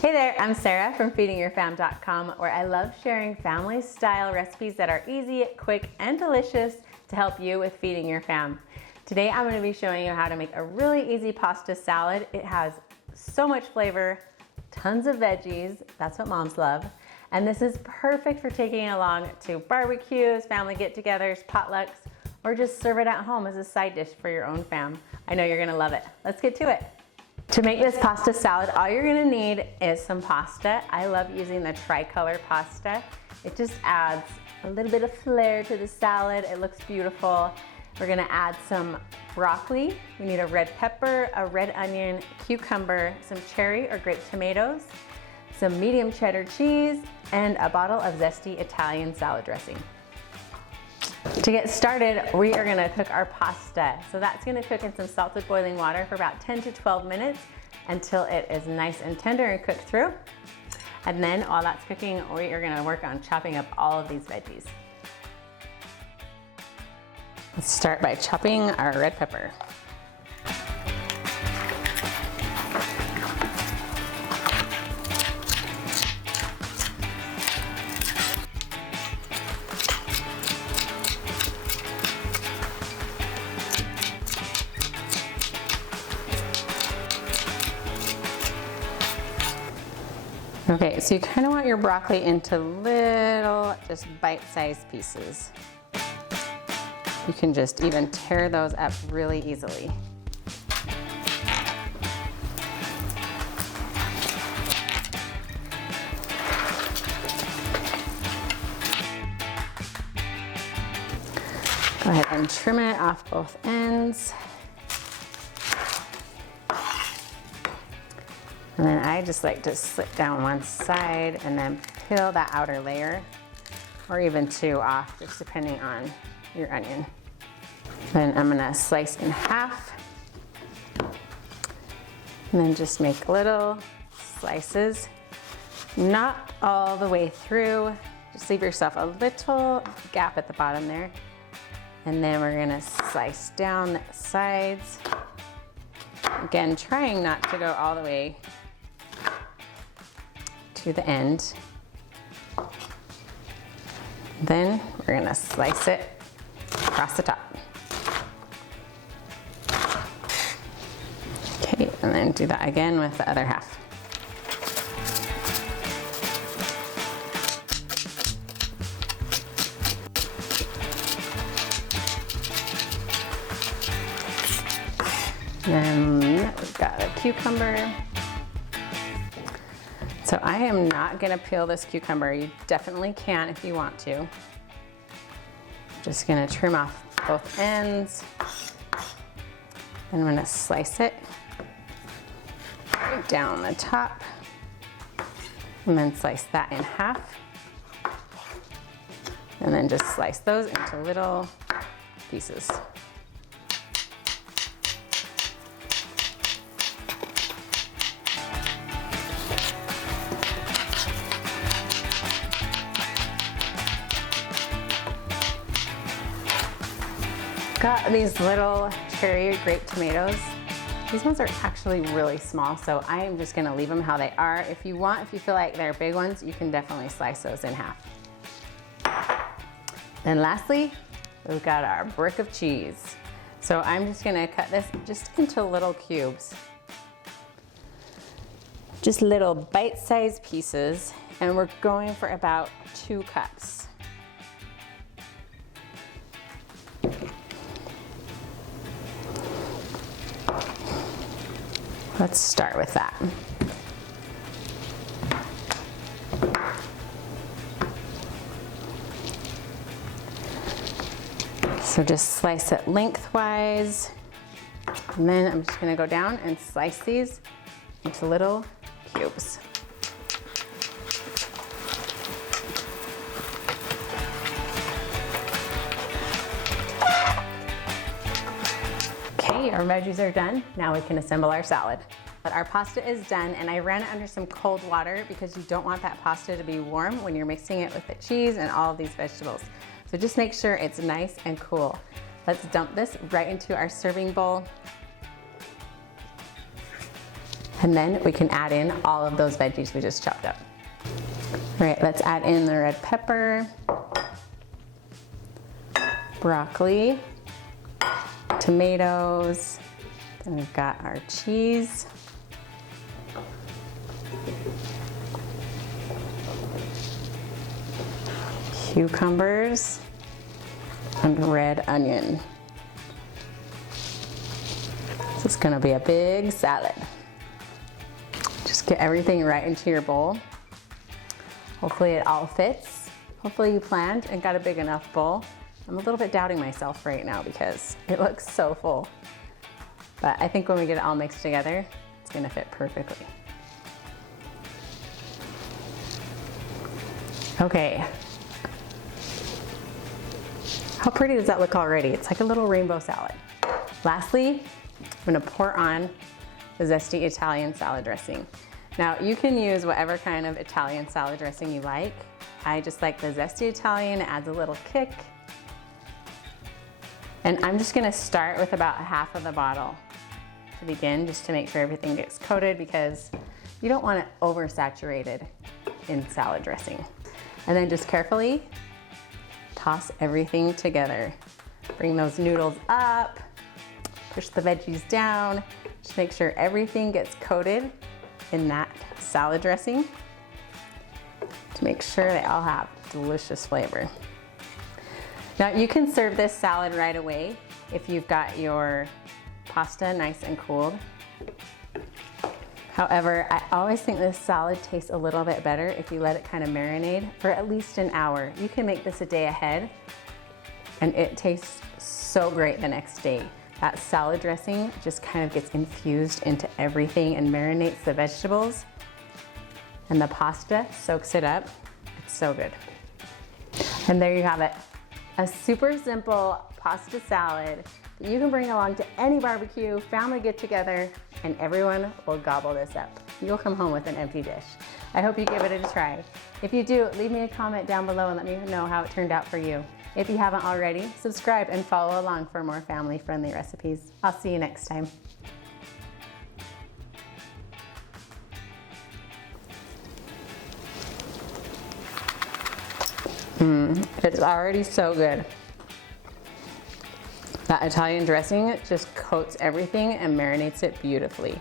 Hey there, I'm Sarah from feedingyourfam.com, where I love sharing family-style recipes that are easy, quick, and delicious to help you with feeding your fam. Today I'm going to be showing you how to make a really easy pasta salad. It has so much flavor, tons of veggies, that's what moms love, and this is perfect for taking along to barbecues, family get-togethers, potlucks, or just serve it at home as a side dish for your own fam. I know you're going to love it. Let's get to it. To make this pasta salad, all you're gonna need is some pasta. I love using the tricolor pasta. It just adds a little bit of flair to the salad. It looks beautiful. We're gonna add some broccoli. We need a red pepper, a red onion, cucumber, some cherry or grape tomatoes, some medium cheddar cheese, and a bottle of Zesty Italian salad dressing. To get started, we are gonna cook our pasta. So that's gonna cook in some salted boiling water for about 10 to 12 minutes until it is nice and tender and cooked through. And then while that's cooking, we are gonna work on chopping up all of these veggies. Let's start by chopping our red pepper. Okay, so you kind of want your broccoli into little, just bite-sized pieces. You can just even tear those up really easily. Go ahead and trim it off both ends. And then I just like to slit down one side and then peel that outer layer, or even two off, just depending on your onion. Then I'm gonna slice in half, and then just make little slices, not all the way through. Just leave yourself a little gap at the bottom there. And then we're gonna slice down the sides. Again, trying not to go all the way to the end. Then we're gonna slice it across the top. Okay, and then do that again with the other half. Then we've got a cucumber. So I am not gonna peel this cucumber. You definitely can if you want to. Just gonna trim off both ends. Then I'm gonna slice it right down the top, and then slice that in half. And then just slice those into little pieces. Got these little cherry grape tomatoes. These ones are actually really small, so I am just gonna leave them how they are. If you feel like they're big ones, you can definitely slice those in half. Then lastly, we've got our brick of cheese. So I'm just gonna cut this just into little cubes. Just little bite-sized pieces, and we're going for about 2 cups. Let's start with that. So just slice it lengthwise, and then I'm just gonna go down and slice these into little cubes. Okay, our veggies are done. Now we can assemble our salad. But our pasta is done, and I ran it under some cold water because you don't want that pasta to be warm when you're mixing it with the cheese and all of these vegetables. So just make sure it's nice and cool. Let's dump this right into our serving bowl. And then we can add in all of those veggies we just chopped up. All right, let's add in the red pepper, broccoli, tomatoes, then we've got our cheese, cucumbers, and red onion. This is gonna be a big salad. Just get everything right into your bowl. Hopefully it all fits. Hopefully you planned and got a big enough bowl. I'm a little bit doubting myself right now because it looks so full. But I think when we get it all mixed together, it's gonna fit perfectly. Okay. How pretty does that look already? It's like a little rainbow salad. Lastly, I'm gonna pour on the Zesty Italian salad dressing. Now you can use whatever kind of Italian salad dressing you like. I just like the Zesty Italian, it adds a little kick. And I'm just gonna start with about half of the bottle to begin, just to make sure everything gets coated, because you don't want it oversaturated in salad dressing. And then just carefully toss everything together. Bring those noodles up, push the veggies down, just make sure everything gets coated in that salad dressing to make sure they all have delicious flavor. Now you can serve this salad right away if you've got your pasta nice and cooled. However, I always think this salad tastes a little bit better if you let it kind of marinate for at least an hour. You can make this a day ahead and it tastes so great the next day. That salad dressing just kind of gets infused into everything and marinates the vegetables, and the pasta soaks it up. It's so good. And there you have it. A super simple pasta salad that you can bring along to any barbecue, family get together, and everyone will gobble this up. You'll come home with an empty dish. I hope you give it a try. If you do, leave me a comment down below and let me know how it turned out for you. If you haven't already, subscribe and follow along for more family-friendly recipes. I'll see you next time. It's already so good. That Italian dressing just coats everything and marinates it beautifully.